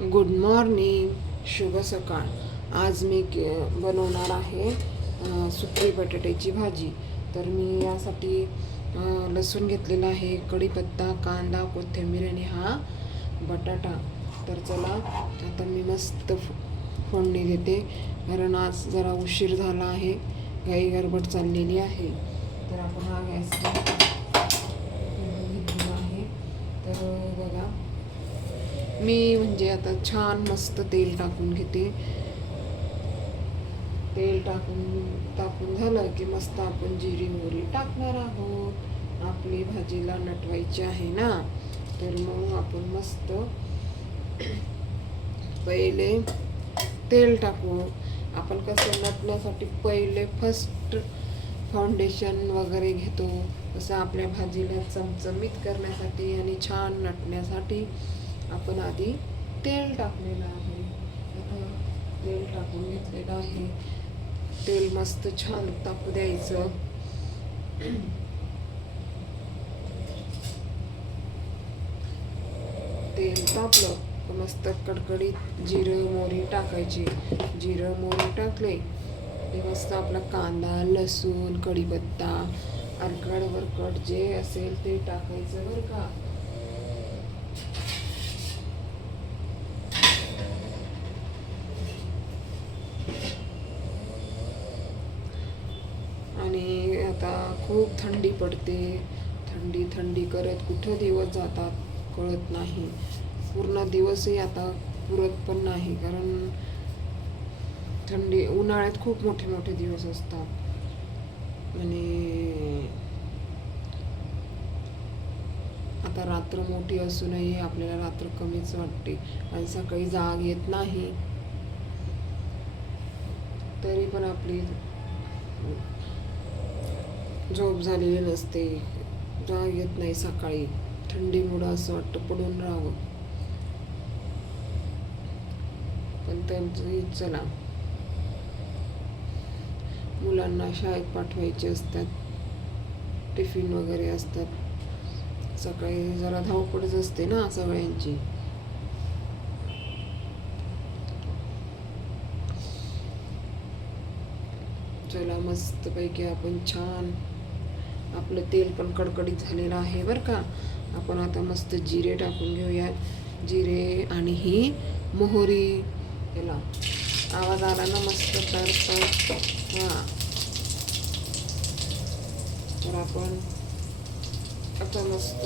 Good morning, शुभ सकाळ. आज मी बनवणार आहे सुकी बटाट्याची भाजी. तर मी यासाठी लसूण घेतलेला आहे, कढीपत्ता, कांदा, कोथिंबीर आणि हा बटाटा. तर चला आता मी मस्त फोडणी देते, कारण आज जरा उशीर झाला आहे, घाई गडबड चाललेली आहे. तर आपण हा गॅस घेतलेला आहे. तर बघा, मी म्हणजे आता छान मस्त तेल टाकून घेते. तेल टाकून झालं की मस्त आपण जिरी मोहरी टाकणार आहोत. आपली भाजीला नटवायची आहे ना, तर मग आपण मस्त पहिले तेल टाकू. आपण कसं नटण्यासाठी पहिले फर्स्ट फाउंडेशन वगैरे घेतो, तसं आपल्या भाजीला चमचमीत करण्यासाठी आणि छान नटण्यासाठी आपण आधी तेल टाकलेलं आहे. आता तेल टाकून घेतलेलं आहे. तेल मस्त छान तापू द्यायचं. तेल तापलं तर मस्त कडकडीत जिरं मोहरी टाकायची. जिरं मोहरी टाकले की मस्त आपला कांदा, लसूण, कढीपत्ता, अरकड वरकड जे असेल ते टाकायचं बरं का. आणि आता खूप थंडी पडते. थंडी करत कुठं दिवस जातात कळत नाही. पूर्ण दिवसही आता पुरत पण नाही, कारण थंडी उन्हाळ्यात खूप मोठे मोठे दिवस असतात. आणि आता रात्र मोठी असूनही आपल्याला रात्र कमीच वाटते आणि सकाळी जाग येत नाही. तरी पण आपली झोप झालेली नसते, जाग येत नाही सकाळी. थंडीमुळं असं वाटतं पडून राहावं. पण त्यांची चला, मुलांना शाळेत पाठवायचे असतात, टिफिन वगैरे असतात. सकाळी जरा धावपळच असते ना सगळ्यांची. चला मस्तपैकी आपण छान, आपलं तेल पण कडकडीत झालेलं आहे बरं का. आपण आता मस्त जिरे टाकून घेऊया. जिरे आणि ही मोहरी. याला आवाज आला ना मस्त तर हां. तर आपण आता मस्त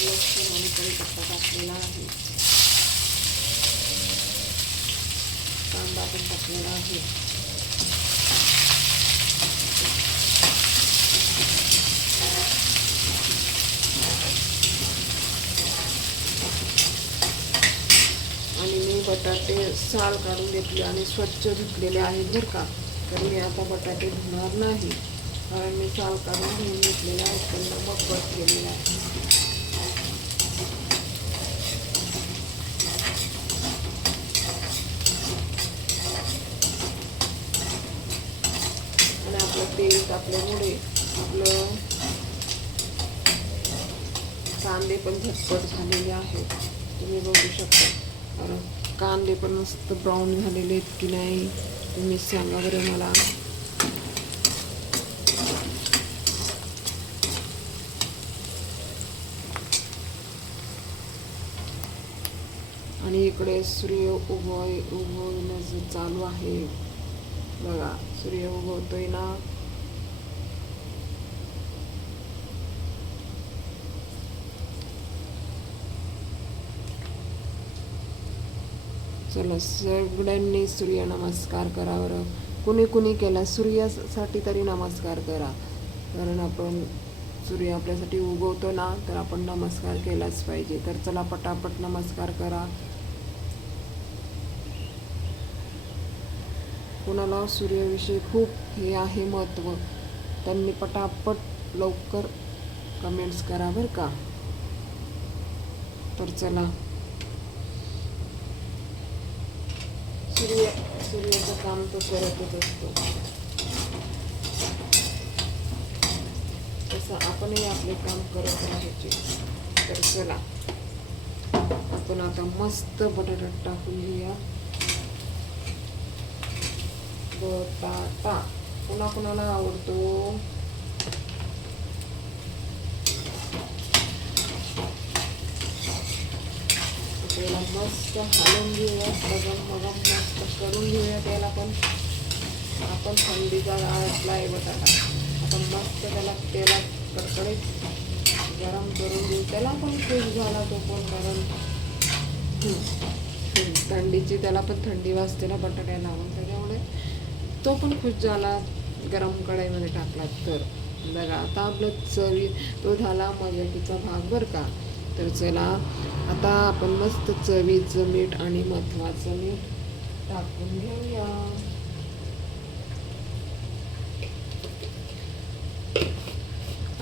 लसूण आणि कढीपत्ता टाकलेला आहे. कांदा पण टाकलेला आहे. आणि मी बटाटे साल काढून घेतले आणि स्वच्छ धुतलेले आहेत बरं का. तर मी आता बटाटे धुणार नाही, कारण मी साल काढून धुवून घेतलेले आहेत, त्यांना मग कट केलेला आहे. आणि आपलं तेल तापल्यामुळे आपलं कांदे पण झटपट झालेले आहेत, तुम्ही बघू शकता. कारण कांदे पण मस्त ब्राऊन झालेले आहेत की नाही तुम्ही सांगा बरं मला. आणि इकडे सूर्य उगवण्याचं चालू आहे बघा. सूर्य उगवतोय ना. चला सगळ्यांनी सूर्य नमस्कार करा बरं. कुणी केला सूर्यासाठी तरी नमस्कार करा, कारण आपण सूर्य आपल्यासाठी उगवतो ना, तर आपण नमस्कार केलाच पाहिजे. तर चला पटापट नमस्कार करा. कुणाला सूर्याविषयी खूप हे आहे महत्त्व, त्यांनी पटापट लवकर कमेंट्स करा बरं का. तर चला, सूर्याचं काम तो करतच असतो, तसं आपणही आपले काम करत राहायचे. तर चला आपण आता मस्त बटाटा टाकून घेऊया. बटाटा कोणाला आवडतो. त्याला मस्त हलवून घेऊया. बघा मस्त करून घेऊया. त्याला पण आपण थंडीचा असला आहे बटाटा. आपण मस्त त्याला कडकडीत गरम करून घेऊ. त्याला पण खूप झाला तो पण, कारण थंडीची त्याला पण थंडी वाजते ना बटाट्याला लावून, त्याच्यामुळे तो पण खूप झाला गरम कढईमध्ये टाकला. तर बघा आता आपलं चवी तो झाला मजाकीचा भाग बरं का. तर चला आता आपण मस्त चवीचं मीठ आणि महत्त्वाचं मीठ टाकून घेऊया.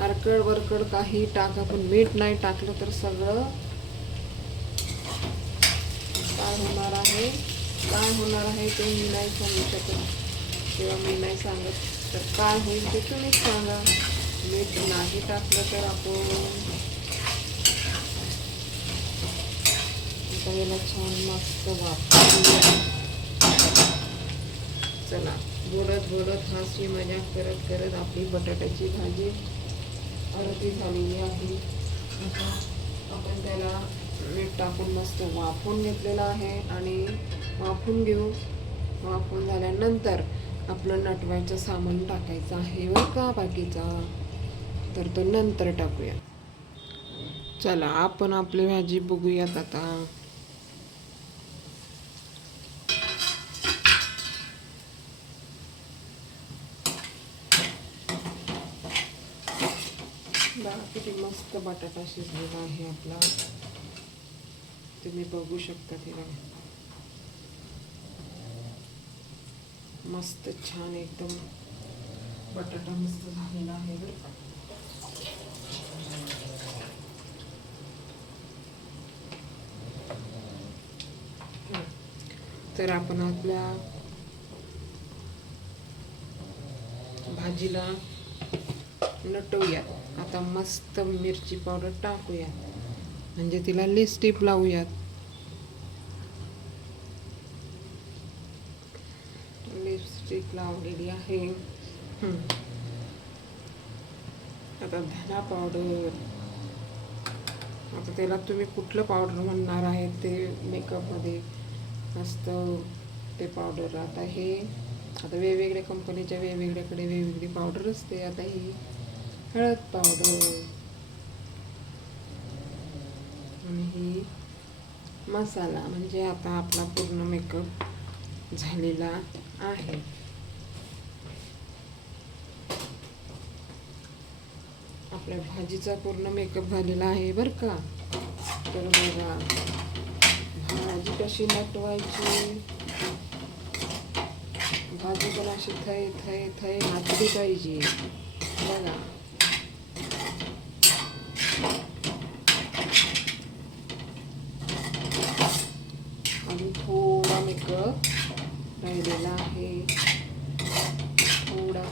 आरकड वरकड काही टाका, पण मीठ नाही टाकलं तर सगळं काय होणार आहे ते मी नाही सांगू शकत किंवा मी नाही सांगत. तर काय होईल ते तुम्हीच सांगा. मीठ नाही टाकलं तर आपण याला छान मस्त वापरूया. चला बोलत हास्य मजाक करत आपली बटाट्याची भाजी अर्धी झालेली आहे. आपण त्याला मीठ टाकून मस्त वाफवून घेतलेलं आहे आणि वाफवून घेऊ. वाफवून झाल्यानंतर आपलं नटवायचं सामान टाकायचं आहे बरं का बाकीचा, तर तो नंतर टाकूया. चला आपण आपली भाजी बघूयात आता. किती मस्त बटाटा शिजलेला आहे आपला, तुम्ही बघू शकता. ते मस्त छान एकदम बटाटा मस्त झालेला आहे बरं का. तर आपण आपल्या भाजीला नटवूयात. आता मस्त मिरची पावडर टाकूयात, म्हणजे तिला लिपस्टिक लावूयात. लिपस्टिक लावलेली आहे. आता धना पावडर, आता त्याला तुम्ही कुठलं पावडर म्हणणार आहे ते मेकअपमध्ये मस्त ते पावडर. आता वेगवेगळ्या कंपनीच्या वेगवेगळ्याकडे वेगवेगळी पावडर असते. आता ही हळद पावडर आणि ही मसाला, म्हणजे आता आपला पूर्ण मेकअप झालेला आहे. आपल्या भाजीचा पूर्ण मेकअप झालेला आहे बरं का. तर बघा भाजी कशी नटवायची. भाजी पण अशी थै नाचली पाहिजे बघा. आणि थोडा मेकअप राहिलेला आहे, थोडा.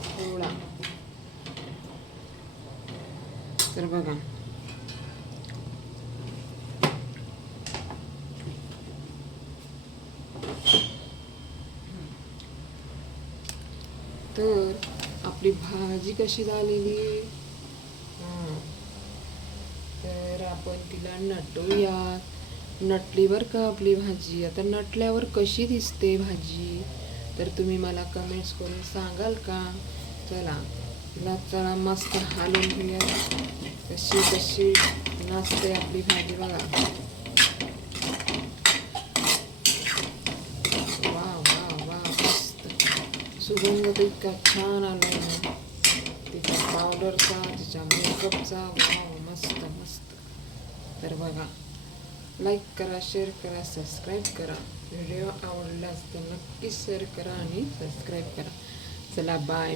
तर बघा तर आपली भाजी कशी झालेली. तर आपण तिला नटूया. नटली बरं का आपली भाजी. आता नटल्यावर कशी दिसते भाजी, तर तुम्ही मला कमेंट्स करून सांगाल का. चला मस्त हालून घेऊया. कशी नाचते आपली भाजी बघा. वा मस्त सुगंध तर इतका छान आला ना तिच्या पावडरचा, तिच्या मेकअपचा. वाव मस्त. तर बघा लाईक करा, शेअर करा, सबस्क्राईब करा. व्हिडिओ आवडल्यास तर नक्की शेअर करा आणि सबस्क्राईब करा. चला बाय.